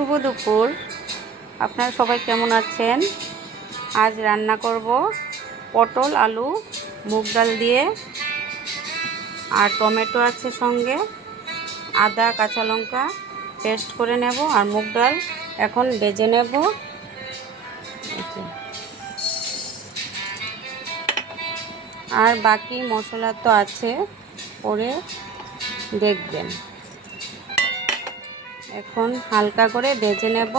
শুভ দুপুর। আপনারা সবাই কেমন আছেন? আজ রান্না করব পটল আলু মুগ ডাল দিয়ে, আর টমেটো আছে সঙ্গে, আদা কাঁচা লঙ্কা পেস্ট করে নেব, আর মুগ ডাল এখন ভেজে নেব। আর বাকি মশলা তো আছে, পরে দেখবেন। এখন হালকা করে ভেজে নেব।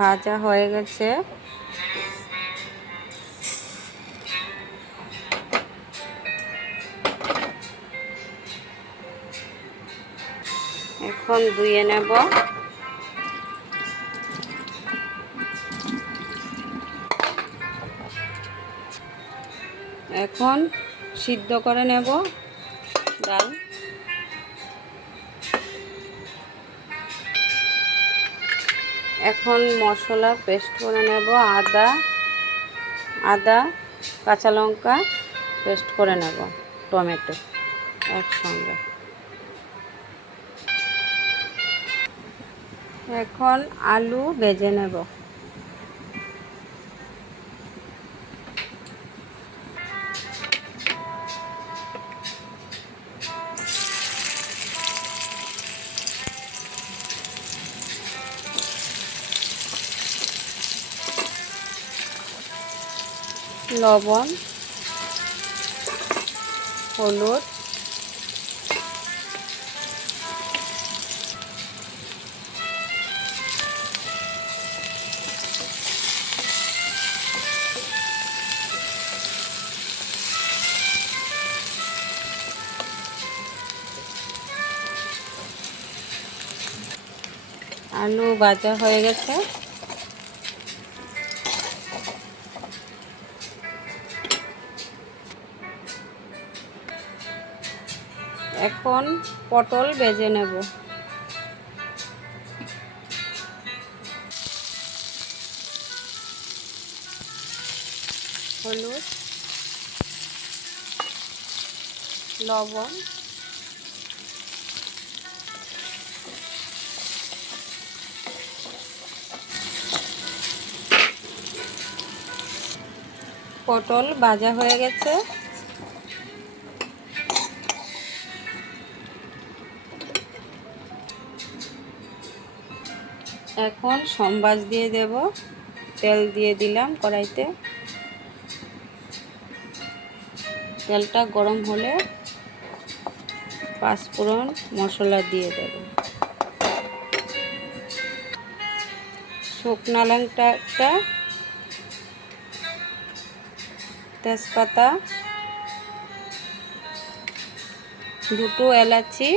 ভাজা হয়ে গেছে। এখন ধুয়ে নেব। এখন সিদ্ধ করে নেব ডাল। এখন মশলা পেস্ট করে নেব। আদা কাঁচা লঙ্কা পেস্ট করে নেব, টমেটো একসঙ্গে। এখন আলু ভেজে নেব। লবণ, হলুদ, আলু ভাজা হয়ে গেছে। এখন পটল ভেজে নেব। হলুদ, লবণ, পটল ভাজা হয়ে গেছে। এখন সম্বাস দিয়ে দেব। তেল দিয়ে দিলাম কড়াইতে। তেলটা গরম হলে পাঁচফোড়ন মশলা দিয়ে দেব। শুকনো লঙ্কা একটা, তেজপাতা, দুটো এলাচি,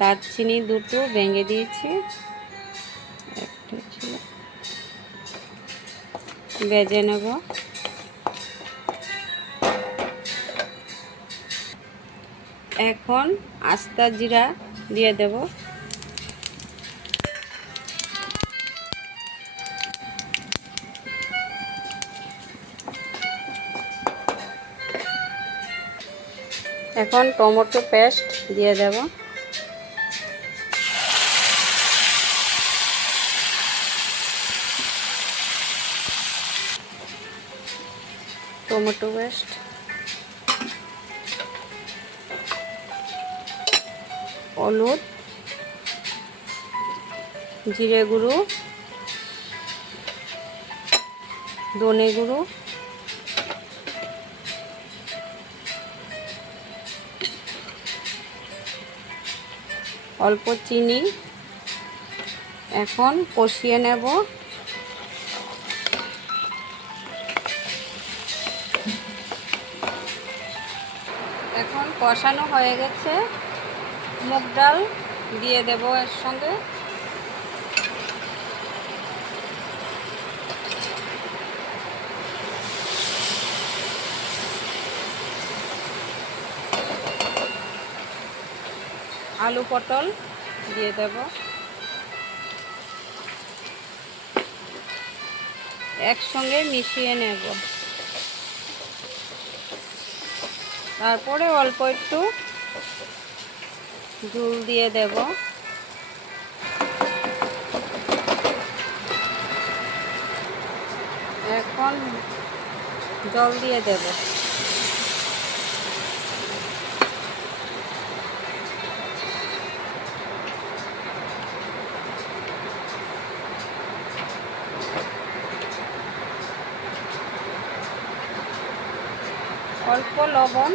দারচিনি দুটো ভেঙে দিয়েছি, একটা ছিল, ভেজে নেব। এখন আস্তা জিরা দিয়ে দেব। এখন টমেটো পেস্ট দিয়ে দেব। টমেটো পেস্ট, হলুদ, জিরে গুঁড়ো, ধনে গুঁড়ো, অল্প চিনি। এখন কষিয়ে নেব। এখন কষানো হয়ে গেছে। মুগ ডাল দিয়ে দেব এর সঙ্গে। আলু পটল দিয়ে দেব। একসঙ্গে মিশিয়ে নেব। তারপরে অল্প একটু ঝোল দিয়ে দেব। এখন জল দিয়ে দেব। অল্প লবণ,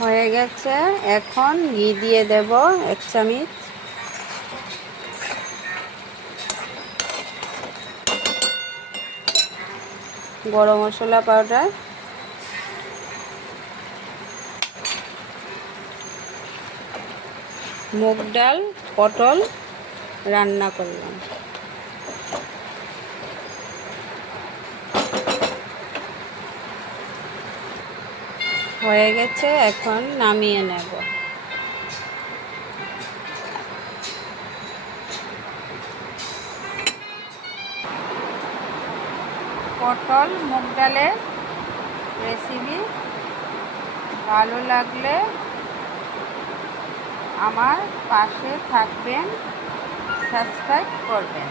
হয়ে গেছে। এখন ঘি দিয়ে দেব 1 চামচ। গরম মশলা পাউডার, মুগ ডাল পটল রান্না করলাম। হয়ে গেছে, এখন নামিয়ে নেব। পটল মুগ ডালের রেসিপি ভালো লাগলে আমার পাশে থাকবেন, সাবস্ক্রাইব করবেন।